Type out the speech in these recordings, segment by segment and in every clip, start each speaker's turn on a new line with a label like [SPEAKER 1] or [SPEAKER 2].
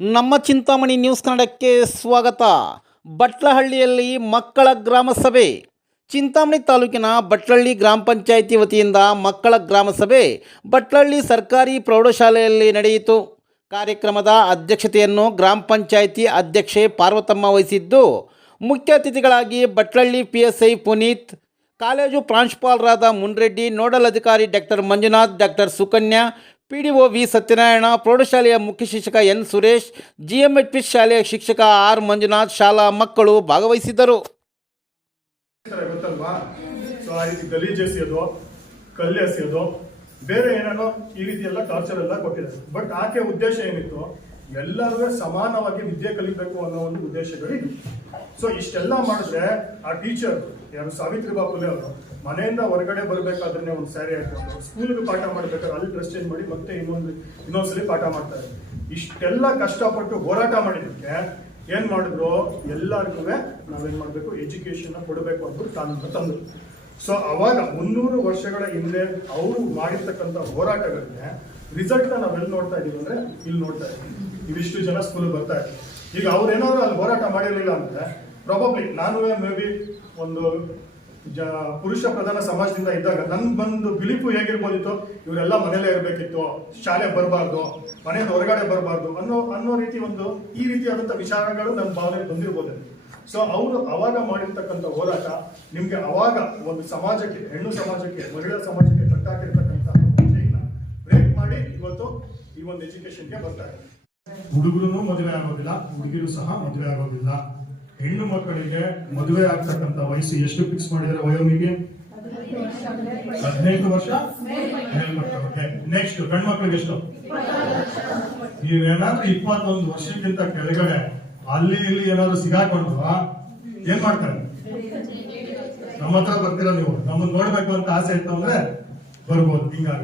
[SPEAKER 1] ನಮ್ಮ ಚಿಂತಾಮಣಿ ನ್ಯೂಸ್ ಕನ್ನಡಕ್ಕೆ ಸ್ವಾಗತ. ಬಟ್ಲಹಳ್ಳಿಯಲ್ಲಿ ಮಕ್ಕಳ ಗ್ರಾಮ ಸಭೆ. ಚಿಂತಾಮಣಿ ತಾಲೂಕಿನ ಬಟ್ಲಹಳ್ಳಿ ಗ್ರಾಮ ಪಂಚಾಯಿತಿ ವತಿಯಿಂದ ಮಕ್ಕಳ ಗ್ರಾಮ ಸಭೆ ಸರ್ಕಾರಿ ಪ್ರೌಢಶಾಲೆಯಲ್ಲಿ ನಡೆಯಿತು. ಕಾರ್ಯಕ್ರಮದ ಅಧ್ಯಕ್ಷತೆಯನ್ನು ಗ್ರಾಮ ಪಂಚಾಯಿತಿ ಅಧ್ಯಕ್ಷೆ ಪಾರ್ವತಮ್ಮ ವಹಿಸಿದ್ದು, ಮುಖ್ಯ ಅತಿಥಿಗಳಾಗಿ Batlahalli P S I Puneeth, college ಪ್ರಾಂಶುಪಾಲರಾದ ಮುನ್ರೆಡ್ಡಿ, ನೋಡಲ್ ಅಧಿಕಾರಿ doctor Manjunath, doctor Sukanya P D O V Sathyanarayana, ಪ್ರೌಢಶಾಲೆಯ ಮುಖ್ಯ ಶಿಕ್ಷಕ N Suresh G M H P ಶಾಲೆಯ ಶಿಕ್ಷಕ ಆರ್ ಮಂಜುನಾಥ್, ಶಾಲಾ ಮಕ್ಕಳು ಭಾಗವಹಿಸಿದ್ದರು.
[SPEAKER 2] ಗಲೀಜ್ ಎಸೆಯೋದು, ಕಲ್ಲು ಎಸೆಯೋದು, ಬೇರೆ ಏನೇನೋ ಈ ರೀತಿ ಎಲ್ಲ ಟಾರ್ಚರ್ ಎಲ್ಲ ಕೊಟ್ಟಿದ್ದಾರೆ ಬಟ್ ಆಕೆ ಉದ್ದೇಶ ಏನಿತ್ತು? ಎಲ್ಲರೂ ಸಮಾನವಾಗಿ ವಿದ್ಯೆ ಕಲಿಬೇಕು ಅನ್ನೋ ಒಂದು ಉದ್ದೇಶದಲ್ಲಿ ಸೊ ಇಷ್ಟೆಲ್ಲ ಮಾಡಿದ್ರೆ ಆ ಟೀಚರ್ ಯಾರು ಸಾವಿತ್ರಿಬಾ ಫುಲೆ ಅವರು ಮನೆಯಿಂದ ಹೊರಗಡೆ ಬರ್ಬೇಕಾದ್ರೆ ಒಂದು ಸ್ಯಾರಿ ಹಾಕೊಂಡು ಸ್ಕೂಲ್ಗೆ ಪಾಠ ಮಾಡ್ಬೇಕಾದ್ರೆ ಅಲ್ಲಿ ಡ್ರೆಸ್ ಚೇಂಜ್ ಮಾಡಿ ಮತ್ತೆ ಇನ್ನೊಂದು, ಇನ್ನೊಂದ್ಸಲಿ ಪಾಠ ಮಾಡ್ತಾರೆ ಇಷ್ಟೆಲ್ಲ ಕಷ್ಟಪಟ್ಟು ಹೋರಾಟ ಮಾಡಿದ್ದಕ್ಕೆ ಏನ್ ಮಾಡಿದ್ರು? ಎಲ್ಲರಿಗೂ ನಾವೇನ್ ಮಾಡ್ಬೇಕು? ಎಜುಕೇಶನ್ ಕೊಡಬೇಕು ಅಂದ್ಬಿಟ್ಟು ಕಾನೂನು ತಂದ್ರು. ಸೊ ಅವಾಗ ಮುನ್ನೂರು ವರ್ಷಗಳ ಹಿಂದೆ ಅವರು ಮಾಡಿರ್ತಕ್ಕಂಥ ಹೋರಾಟಗಳಿಗೆ ರಿಸಲ್ಟ್ ನಾವೆಲ್ಲಿ ನೋಡ್ತಾ ಇದೀವಿ ಅಂದ್ರೆ ಇಲ್ಲಿ ನೋಡ್ತಾ ಇದೀವಿ. ಇವಿಷ್ಟು ಜನ ಸ್ಕೂಲ್ ಬರ್ತಾ ಇದ್ದೀವಿ ಈಗ ಅವ್ರೇನಾದ್ರು ಅಲ್ಲಿ ಹೋರಾಟ ಮಾಡಿರಲಿಲ್ಲ ಅಂದ್ರೆ ಪ್ರಾಬಬ್ಲಿ ನಾನು ಮೇ ಬಿ ಒಂದು ಜ ಪುರುಷ ಪ್ರಧಾನ ಸಮಾಜದಿಂದ ಇದ್ದಾಗ ನನ್ ಬಂದು ಬಿಲಿಪು ಹೇಗಿರ್ಬೋದಿತ್ತು? ಇವರೆಲ್ಲ ಮನೆಯಲ್ಲೇ ಇರಬೇಕಿತ್ತು. ಶಾಲೆ ಬರಬಾರ್ದು, ಮನೆಯಿಂದ ಹೊರಗಡೆ ಬರಬಾರ್ದು ಅನ್ನೋ ಅನ್ನೋ ರೀತಿ ಒಂದು ಈ ರೀತಿಯಾದಂಥ ವಿಚಾರಗಳು ನಮ್ಮ ಭಾವನೆ ಬಂದಿರ್ಬೋದು. ಸೊ ಅವರು ಅವಾಗ ಮಾಡಿರ್ತಕ್ಕಂಥ ಹೋರಾಟ ನಿಮಗೆ ಅವಾಗ ಒಂದು ಸಮಾಜಕ್ಕೆ, ಹೆಣ್ಣು ಸಮಾಜಕ್ಕೆ, ಮಹಿಳಾ ಸಮಾಜಕ್ಕೆ ಕಟ್ಟಾಕಿರ್ತಕ್ಕಂಥ ಬ್ರೇಕ್ ಮಾಡಿ ಇವತ್ತು ಈ ಒಂದು ಎಜುಕೇಶನ್ಗೆ ಬರ್ತಾರೆ. ಹುಡುಗರು ಮದುವೆ ಆಗೋದಿಲ್ಲ, ಹುಡುಗಿರು ಸಹ ಮದುವೆ ಆಗೋದಿಲ್ಲ. ಹೆಣ್ಣು ಮಕ್ಕಳಿಗೆ ಮದುವೆ ಆಗ್ತಕ್ಕಂತ ವಯಸ್ಸು ಎಷ್ಟು ಫಿಕ್ಸ್ ಮಾಡಿದ್ದಾರೆ ವಯೋಮಿಗೆ ಹದಿನೆಂಟು ವರ್ಷ? ನೆಕ್ಸ್ಟ್ ಗಂಡು ಮಕ್ಕಳಿಗೆ ಎಷ್ಟು? ನೀವೇನಾದ್ರೂ ಇಪ್ಪತ್ತೊಂದು ವರ್ಷಕ್ಕಿಂತ ಕೆಳಗಡೆ ಅಲ್ಲಿ ಇಲ್ಲಿ ಏನಾದ್ರೂ ಸಿಗಾಕೊಂಡು ಏನ್ ಮಾಡ್ತಾರೆ? ನಮ್ಮ ಹತ್ರ ಬರ್ತೀರಾ ನೀವು? ನಮ್ಮನ್ನ ನೋಡ್ಬೇಕು ಅಂತ ಆಸೆ ಇತ್ತು ಅಂದ್ರೆ ಬರ್ಬೋದು ಹಿಂಗಾಗ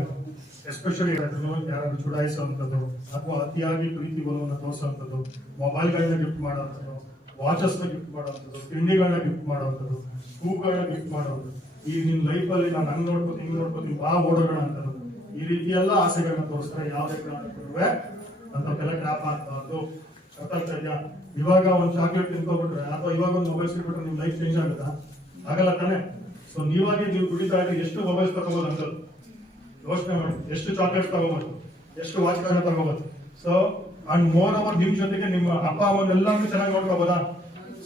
[SPEAKER 2] ಎಸ್ಪೆಷಲಿ ಯಾರಾದ್ರು ಚುಡಾಯಿಸುವಂಥದ್ದು, ಅಥವಾ ಅತಿಯಾಗಿ ಪ್ರೀತಿ ಬಲವನ್ನು ತೋರಿಸುವಂಥದ್ದು ಮೊಬೈಲ್ಗಳನ್ನ ಗಿಫ್ಟ್ ಮಾಡುವಂಥದ್ದು ವಾಚಸ್ನ ಗಿಫ್ಟ್ ಮಾಡೋವಂಥದ್ದು, ತಿಂಡಿಗಳನ್ನ ಗಿಫ್ಟ್ ಮಾಡೋವಂಥದ್ದು, ಹೂಗಳನ್ನ ಗಿಫ್ಟ್ ಮಾಡುವಂಥದ್ದು. ಈ ನಿಮ್ ಲೈಫಲ್ಲಿ ನಾನು ಹಂಗ್ ನೋಡ್ಕೋತೀನಿ, ಹಿಂಗ್ ನೋಡ್ಕೋತೀನಿ, ಬಾ ಓಡೋಣ ಅಂತದ್ದು ಈ ರೀತಿ ಎಲ್ಲ ಆಸೆಗಳನ್ನ ತೋರಿಸ್ತಾರೆ. ಯಾವುದೇ ಕಾರಣಕ್ಕೂ ಬೆಲೆ ಟ್ಯಾಪ್ ಆಗ್ಬಾರ್ದು. ಗೊತ್ತಾಗ್ತಾ ಇದೆಯಾ ಇವಾಗ ಒಂದು ಚಾಕ್ಲೇಟ್ ತಿನ್ಕೊಬಿಟ್ರೆ, ಅಥವಾ ಇವಾಗ ಒಂದು ಮೊಬೈಲ್ ಸಿಕ್ಬಿಟ್ರೆ ನಿಮ್ ಲೈಫ್ ಚೇಂಜ್ ಆಗುತ್ತಾ? ಆಗಲ್ಲ ತಾನೆ. ಸೊ ನೀವಾಗಿ ನೀವು ದುಡಿತಾ ಇದ್ರೆ ಎಷ್ಟು ಮೊಬೈಲ್ಸ್ ತಗೋಬೋದು ಅಂತ ಯೋಚನೆ ಮಾಡಿ. ಎಷ್ಟು ಚಾಕ್ಲೇಟ್ಸ್ ತಗೋಬೋದು? ಎಷ್ಟು ವಾಚ್ಗಳನ್ನ ತಗೋಬಹುದು ಸೊ ಅಂಡ್ ಮೋರ್ ಅವರ್ ನಿಮ್ ಜೊತೆಗೆ ನಿಮ್ಮ ಅಪ್ಪ ಅಮ್ಮನೆಲ್ಲರೂ ಚೆನ್ನಾಗಿ ನೋಡ್ಕೋಬೋದಾ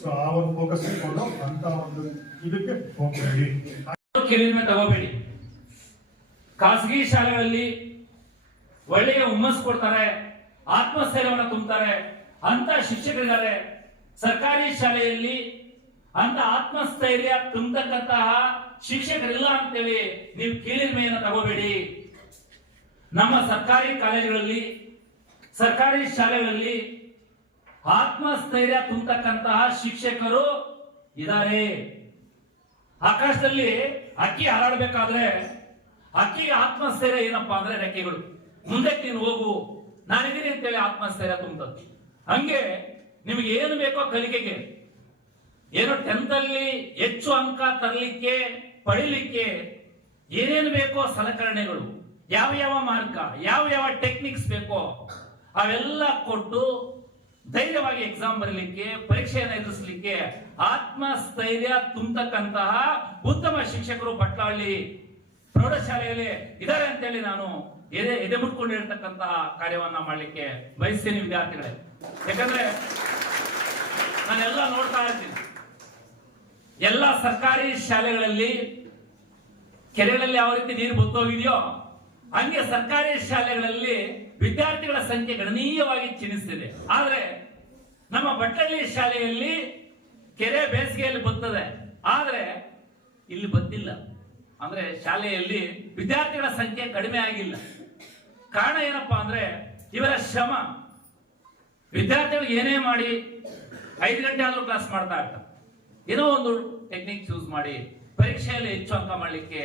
[SPEAKER 2] ಸೊ ಆ ಒಂದು ಫೋಕಸ್ ಇಟ್ಕೊಂಡು ಅಂತ ಒಂದು ಇದಕ್ಕೆ ಹೋಗ್ಬೇಡಿ
[SPEAKER 3] ತಗೋಬೇಡಿ. ಖಾಸಗಿ ಶಾಲೆಗಳಲ್ಲಿ ಒಳ್ಳೆಯ ಹುಮ್ಮಸ್ ಕೊಡ್ತಾರೆ, ಆತ್ಮಸ್ಥೈರ್ಯವನ್ನು ತುಂಬುತ್ತಾರೆ ಅಂತ ಶಿಕ್ಷಕರಿದ್ದಾರೆ. ಸರ್ಕಾರಿ ಶಾಲೆಯಲ್ಲಿ ಅಂತ ಆತ್ಮಸ್ಥೈರ್ಯ ತುಂಬತಕ್ಕಂತಹ ಶಿಕ್ಷಕರಿಲ್ಲ ಅಂತೇಳಿ ನೀವು ಕೀಳಿರಿಮೆಯನ್ನು ತಗೋಬೇಡಿ. ನಮ್ಮ ಸರ್ಕಾರಿ ಕಾಲೇಜುಗಳಲ್ಲಿ ಸರ್ಕಾರಿ ಶಾಲೆಗಳಲ್ಲಿ ಆತ್ಮಸ್ಥೈರ್ಯ ತುಂಬತಕ್ಕಂತಹ ಶಿಕ್ಷಕರು ಇದ್ದಾರೆ. ಆಕಾಶದಲ್ಲಿ ಅಕ್ಕಿ ಹಾರಾಡಬೇಕಾದ್ರೆ ಅಕ್ಕಿಗೆ ಆತ್ಮಸ್ಥೈರ್ಯ ಏನಪ್ಪಾ ಅಂದ್ರೆ ರೆಕ್ಕೆಗಳು. ಮುಂದಕ್ಕೆ ನೀನು ಹೋಗು, ನಾನಿದ್ದೀನಿ ಅಂತೇಳಿ ಆತ್ಮಸ್ಥೈರ್ಯ ತುಂಬುತ್ತದೆ ಹಂಗೆ ನಿಮಗೆ ಏನು ಬೇಕೋ ಕಲಿಕೆಗೆ, ಏನು ಟೆಂತ್ ಅಲ್ಲಿ ಹೆಚ್ಚು ಅಂಕ ತರಲಿಕ್ಕೆ, ಪಡಿಲಿಕ್ಕೆ ಏನೇನು ಬೇಕೋ ಸಲಕರಣೆಗಳು, ಯಾವ ಯಾವ ಮಾರ್ಗ, ಯಾವ ಯಾವ ಟೆಕ್ನಿಕ್ಸ್ ಬೇಕೋ ಅವೆಲ್ಲ ಕೊಟ್ಟು ಧೈರ್ಯವಾಗಿ ಎಕ್ಸಾಮ್ ಬರಲಿಕ್ಕೆ, ಪರೀಕ್ಷೆಯನ್ನು ಎದುರಿಸಲಿಕ್ಕೆ ಆತ್ಮಸ್ಥೈರ್ಯ ತುಂಬತಕ್ಕಂತಹ ಉತ್ತಮ ಶಿಕ್ಷಕರು ಬಟ್ಲಹಳ್ಳಿ ಪ್ರೌಢಶಾಲೆಯಲ್ಲಿ ಇದ್ದಾರೆ ಅಂತೇಳಿ ನಾನು ಎದೆ ಎದೆ ಮುಟ್ಕೊಂಡು ಹೇಳ್ತಕ್ಕಂತಹ ಕಾರ್ಯವನ್ನ ಮಾಡಲಿಕ್ಕೆ ಬಯಸ್ತೀನಿ ವಿದ್ಯಾರ್ಥಿಗಳೇ. ಯಾಕಂದ್ರೆ ನಾನೆಲ್ಲ ನೋಡ್ತಾ ಇರ್ತೀನಿ. ಎಲ್ಲ ಸರ್ಕಾರಿ ಶಾಲೆಗಳಲ್ಲಿ ಕೆರೆಗಳಲ್ಲಿ ಯಾವ ರೀತಿ ನೀರು ಬತ್ತೋಗಿದೆಯೋ ಹಂಗೆ ಸರ್ಕಾರಿ ಶಾಲೆಗಳಲ್ಲಿ ವಿದ್ಯಾರ್ಥಿಗಳ ಸಂಖ್ಯೆ ಗಣನೀಯವಾಗಿ ಕ್ಷೀಣಿಸ್ತಿದೆ ಆದ್ರೆ ನಮ್ಮ ಬಟ್ಟಳ್ಳಿ ಶಾಲೆಯಲ್ಲಿ ಕೆರೆ ಬೇಸಿಗೆಯಲ್ಲಿ ಬರ್ತದೆ. ಆದ್ರೆ ಇಲ್ಲಿ ಬಂದಿಲ್ಲ. ಅಂದ್ರೆ ಶಾಲೆಯಲ್ಲಿ ವಿದ್ಯಾರ್ಥಿಗಳ ಸಂಖ್ಯೆ ಕಡಿಮೆ ಆಗಿಲ್ಲ. ಕಾರಣ ಏನಪ್ಪಾ ಅಂದ್ರೆ ಇವರ ಶ್ರಮ. ವಿದ್ಯಾರ್ಥಿಗಳು ಏನೇ ಮಾಡಿ ಐದು ಗಂಟೆ ಆದರೂ ಕ್ಲಾಸ್ ಮಾಡ್ತಾ ಇರ್ತಾರೆ. ಏನೋ ಒಂದು ಟೆಕ್ನಿಕ್ ಚೂಸ್ ಮಾಡಿ ಪರೀಕ್ಷೆಯಲ್ಲಿ ಹೆಚ್ಚು ಅಂಕ ಮಾಡಲಿಕ್ಕೆ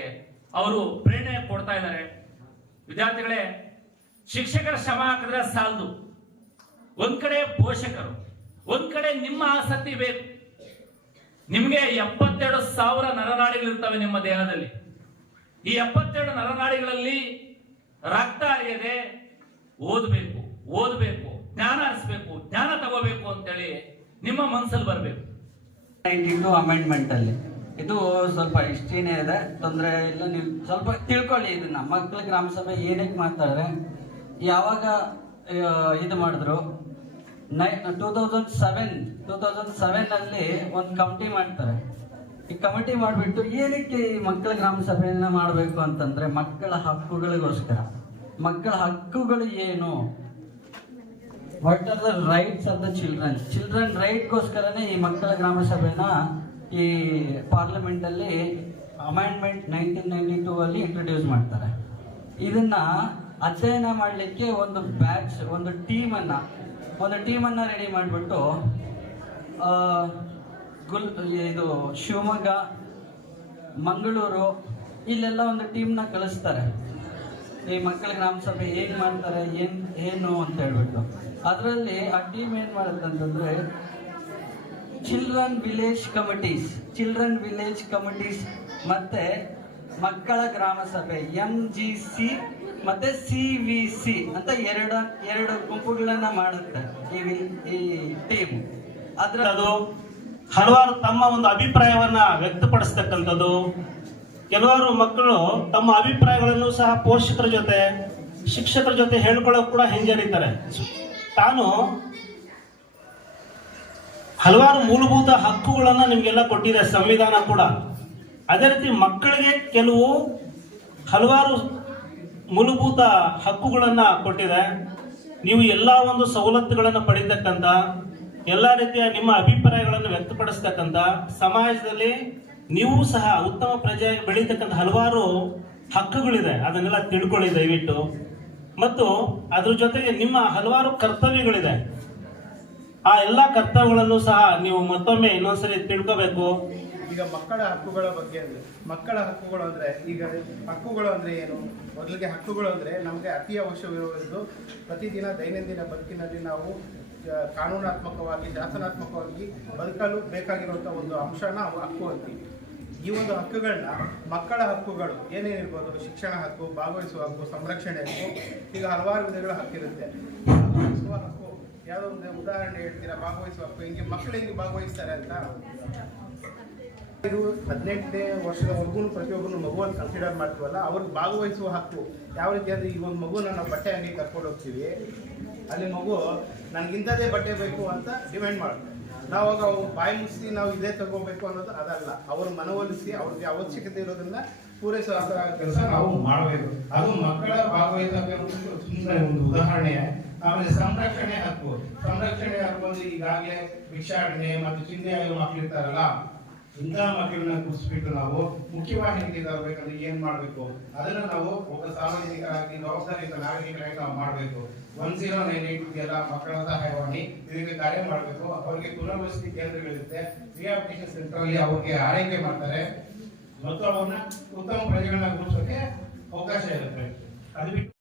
[SPEAKER 3] ಅವರು ಪ್ರೇರಣೆ ಕೊಡ್ತಾ ಇದ್ದಾರೆ. ವಿದ್ಯಾರ್ಥಿಗಳೇ, ಶಿಕ್ಷಕರ ಶ್ರಮ ಹಾಕಿದ್ರೆ ಸಾಲದು. ಒಂದ್ ಕಡೆ ಪೋಷಕರು, ಒಂದ್ ಕಡೆ ನಿಮ್ಮ ಆಸಕ್ತಿ ಬೇಕು. ನಿಮ್ಗೆ ಎಪ್ಪತ್ತೆರಡು ಸಾವಿರ ನರನಾಡಿಗಳಿರ್ತವೆ ನಿಮ್ಮ ದೇಹದಲ್ಲಿ. ಈ ಎಪ್ಪತ್ತೆರಡು ನರನಾಡಿಗಳಲ್ಲಿ ರಕ್ತ ಹರಿಯದೆ ಓದಬೇಕು ಓದಬೇಕು, ಜ್ಞಾನ ಹರಿಸ್ಬೇಕು, ಜ್ಞಾನ ತಗೋಬೇಕು ಅಂತೇಳಿ ನಿಮ್ಮ ಮನಸ್ಸಲ್ಲಿ ಬರಬೇಕು.
[SPEAKER 4] ಅಮೆಂಡ್ಮೆಂಟ್ ಅಲ್ಲಿ. ಇದು ಸ್ವಲ್ಪ ಹಿಸ್ಟ್ರಿನೇ ಇದೆ, ತೊಂದರೆ ಇಲ್ಲ, ನೀವು ಸ್ವಲ್ಪ ತಿಳ್ಕೊಳ್ಳಿ ಇದನ್ನ ಮಕ್ಕಳ ಗ್ರಾಮ ಸಭೆ ಏನಕ್ಕೆ ಮಾಡ್ತಾರೆ? ಯಾವಾಗ ಇದು ಮಾಡಿದ್ರು? ನೈ, two thousand seven, two thousand seven ಅಲ್ಲಿ ಒಂದು ಕಮಿಟಿ ಮಾಡ್ತಾರೆ. ಈ ಕಮಿಟಿ ಮಾಡಿಬಿಟ್ಟು ಏನಕ್ಕೆ ಈ ಮಕ್ಕಳ ಗ್ರಾಮ ಸಭೆಯನ್ನ ಮಾಡಬೇಕು ಅಂತಂದ್ರೆ ಮಕ್ಕಳ ಹಕ್ಕುಗಳಿಗೋಸ್ಕರ. ಮಕ್ಕಳ ಹಕ್ಕುಗಳು ಏನು? What are the rights of the children children ರೈಟ್ಗೋಸ್ಕರನೇ ಈ ಮಕ್ಕಳ ಗ್ರಾಮ ಸಭೆನ ಈ ಪಾರ್ಲಿಮೆಂಟಲ್ಲಿ ಅಮೆಂಡ್ಮೆಂಟ್ ನೈನ್ಟೀನ್ ನೈನ್ಟಿ ಟೂ ಅಲ್ಲಿ ಇಂಟ್ರೊಡ್ಯೂಸ್ ಮಾಡ್ತಾರೆ. ಇದನ್ನ ಅಧ್ಯಯನ ಮಾಡಲಿಕ್ಕೆ ಒಂದು ಬ್ಯಾಚ್ ಒಂದು ಟೀಮನ್ನ ಒಂದು ಟೀಮನ್ನ ರೆಡಿ ಮಾಡಿಬಿಟ್ಟು ಗುಲ್, ಇದು ಶಿವಮೊಗ್ಗ, ಮಂಗಳೂರು, ಇಲ್ಲೆಲ್ಲ ಒಂದು ಟೀಮ್ನ ಕಳಿಸ್ತಾರೆ. ಈ ಮಕ್ಕಳ ಗ್ರಾಮ ಸಭೆ ಏನು ಮಾಡ್ತಾರೆ, ಏನು ಏನು ಅಂತ ಹೇಳ್ಬಿಟ್ಟು. ಅದರಲ್ಲಿ ಆ ಟೀಮ್ ಏನ್ ಮಾಡುತ್ತಂತಂದ್ರೆ children village committees children village committees ಮತ್ತೆ ಮಕ್ಕಳ ಗ್ರಾಮ ಸಭೆ ಎಂ ಜಿ ಸಿ ಮತ್ತೆ ಸಿ ವಿ ಸಿ ಅಂತ ಎರಡು ಎರಡು ಗುಂಪುಗಳನ್ನ ಮಾಡುತ್ತೆ ಈ ಟೀಮ್ ಅದ್ರ
[SPEAKER 5] ಅದು ಹಲವಾರು ತಮ್ಮ ಒಂದು ಅಭಿಪ್ರಾಯವನ್ನ ವ್ಯಕ್ತಪಡಿಸ್ತಕ್ಕಂಥದ್ದು. ಕೆಲವಾರು ಮಕ್ಕಳು ತಮ್ಮ ಅಭಿಪ್ರಾಯಗಳನ್ನು ಸಹ ಪೋಷಕರ ಜೊತೆ, ಶಿಕ್ಷಕರ ಜೊತೆ ಹೇಳ್ಕೊಳ್ಳೋಕೆ ಕೂಡ ಹಿಂಜರಿತಾರೆ. ತಾನು ಹಲವಾರು ಮೂಲಭೂತ ಹಕ್ಕುಗಳನ್ನ ನಿಮ್ಗೆಲ್ಲ ಕೊಟ್ಟಿದೆ ಸಂವಿಧಾನ ಕೂಡ. ಅದೇ ರೀತಿ ಮಕ್ಕಳಿಗೆ ಕೆಲವು ಹಲವಾರು ಮೂಲಭೂತ ಹಕ್ಕುಗಳನ್ನ ಕೊಟ್ಟಿದೆ. ನೀವು ಎಲ್ಲ ಒಂದು ಸವಲತ್ತುಗಳನ್ನು ಪಡಿತಕ್ಕಂಥ ಎಲ್ಲ ರೀತಿಯ ನಿಮ್ಮ ಅಭಿಪ್ರಾಯಗಳನ್ನು ವ್ಯಕ್ತಪಡಿಸ್ತಕ್ಕಂಥ ಸಮಾಜದಲ್ಲಿ ನೀವು ಸಹ ಉತ್ತಮ ಪ್ರಜೆಯಾಗಿ ಬೆಳೀತಕ್ಕಂಥ ಹಲವಾರು ಹಕ್ಕುಗಳಿದೆ. ಅದನ್ನೆಲ್ಲ ತಿಳ್ಕೊಳ್ಳಿ ದಯವಿಟ್ಟು. ಮತ್ತು ಅದ್ರ ಜೊತೆಗೆ ನಿಮ್ಮ ಹಲವಾರು ಕರ್ತವ್ಯಗಳಿದೆ. ಆ ಎಲ್ಲ ಕರ್ತವ್ಯಗಳನ್ನು ಸಹ ನೀವು ಮತ್ತೊಮ್ಮೆ ಇನ್ನೊಂದ್ಸರಿ ತಿಳ್ಕೋಬೇಕು.
[SPEAKER 6] ಈಗ ಮಕ್ಕಳ ಹಕ್ಕುಗಳ ಬಗ್ಗೆ ಅಂದ್ರೆ, ಮಕ್ಕಳ ಹಕ್ಕುಗಳು ಅಂದ್ರೆ, ಈಗ ಹಕ್ಕುಗಳು ಅಂದ್ರೆ ಏನು? ಮೊದಲಿಗೆ ಹಕ್ಕುಗಳು ಅಂದ್ರೆ ನಮಗೆ ಅತಿ ಅವಶ್ಯವಿರುವುದು ಪ್ರತಿದಿನ ದೈನಂದಿನ ಬದುಕಿನಲ್ಲಿ ನಾವು ಕಾನೂನಾತ್ಮಕವಾಗಿ, ಶಾಸನಾತ್ಮಕವಾಗಿ ಬದುಕಲು ಬೇಕಾಗಿರುವಂಥ ಒಂದು ಅಂಶನ ನಾವು ಹಕ್ಕು ಅಂತೀವಿ. ಈ ಒಂದು ಹಕ್ಕುಗಳನ್ನ ಮಕ್ಕಳ ಹಕ್ಕುಗಳು, ಏನೇನಿರ್ಬೋದು? ಶಿಕ್ಷಣ ಹಕ್ಕು, ಭಾಗವಹಿಸುವ ಹಕ್ಕು, ಸಂರಕ್ಷಣೆ ಹಕ್ಕು, ಈಗ ಹಲವಾರು ವಿಧಗಳ ಹಕ್ಕಿರುತ್ತೆ. ಭಾಗವಹಿಸುವ ಹಕ್ಕು ಯಾವುದೋ ಒಂದು ಉದಾಹರಣೆ ಹೇಳ್ತೀರಾ? ಭಾಗವಹಿಸುವ ಹಿಂಗೆ ಮಕ್ಕಳು ಹೆಂಗೆ ಭಾಗವಹಿಸ್ತಾರೆ ಅಂತ? ಇದು ಹದಿನೆಂಟನೇ ವರ್ಷದವರೆಗೂ ಪ್ರತಿಯೊಬ್ಬರು ಮಗುವನ್ನು ಕನ್ಸಿಡರ್ ಮಾಡ್ತೀವಲ್ಲ, ಅವ್ರಿಗೆ ಭಾಗವಹಿಸುವ ಹಕ್ಕು. ಯಾವ ರೀತಿ ಅಂದರೆ ಈ ಒಂದು ಮಗುನ ನಾವು ಬಟ್ಟೆ ಅಂಗಡಿ ಕರ್ಕೊಂಡು ಹೋಗ್ತೀವಿ. ಅಲ್ಲಿ ಮಗು ನನಗಿಂಥದೇ ಬಟ್ಟೆ ಬೇಕು ಅಂತ ಡಿಮ್ಯಾಂಡ್ ಮಾಡುತ್ತೆ. ನಾವು ಅವ್ರು ಬಾಯಿ ಮುಗಿಸಿ ನಾವು ಇದೇ ತಗೋಬೇಕು ಅನ್ನೋದು ಅದಲ್ಲ. ಅವ್ರ ಮನವೊಲಿಸಿ, ಅವ್ರಿಗೆ ಅವಶ್ಯಕತೆ ಇರೋದನ್ನ ಪೂರೈಸುವ ಕೆಲಸ ನಾವು ಮಾಡಬೇಕು. ಅದು ಮಕ್ಕಳ ಭಾಗವಹಿಸಬೇಕು ಸುಮ್ಮನೆ ಒಂದು ಉದಾಹರಣೆ ಆಮೇಲೆ ಸಂರಕ್ಷಣೆ ಹಕ್ಕು. ಸಂರಕ್ಷಣೆ ಹಕ್ಕು ಅಂದ್ರೆ ಈಗಾಗಲೇ ಭಿಕ್ಷಾಟನೆ ಮತ್ತು ಚಿಂತೆಯಾಗಿ ಮಕ್ಕಳಿರ್ತಾರಲ್ಲ ಇಂಥ ಮಕ್ಕಳನ್ನ ಗುರುತಿಸ್ಬಿಟ್ಟು ನಾವು ಮುಖ್ಯವಾಹಿನಿಗೆ ತರಬೇಕಂದ್ರೆ ಏನ್ ಮಾಡ್ಬೇಕು? ಅದನ್ನ ನಾವು ಒಬ್ಬ ಸಾರ್ವಜನಿಕರಾಗಿ, ಜವಾಬ್ದಾರಿಯುತ ನಾಗರಿಕರಾಗಿ ನಾವು ಮಾಡ್ಬೇಕು. ಒನ್ ಜೀರೋ ನೈನ್ ಏಟ್ ಎಲ್ಲ ಮಕ್ಕಳ ಸಹಾಯವಾಣಿ ಇದಕ್ಕೆ ಕಾರ್ಯ ಮಾಡಬೇಕು. ಅವರಿಗೆ ಪುನರ್ವಸತಿ ಕೇಂದ್ರಗಳಿರುತ್ತೆ. ರಿಹಾಬಿಲಿಟೇಷನ್ ಸೆಂಟರ್ ಅಲ್ಲಿ ಅವ್ರಿಗೆ ಆರೈಕೆ ಮಾಡ್ತಾರೆ. ಮತ್ತು ಅವ್ರನ್ನ ಉತ್ತಮ ಪ್ರಜೆಗಳನ್ನ ಗುರುಸೋಕೆ ಅವಕಾಶ ಇರುತ್ತೆ. ಅದು ಬಿಟ್ಟು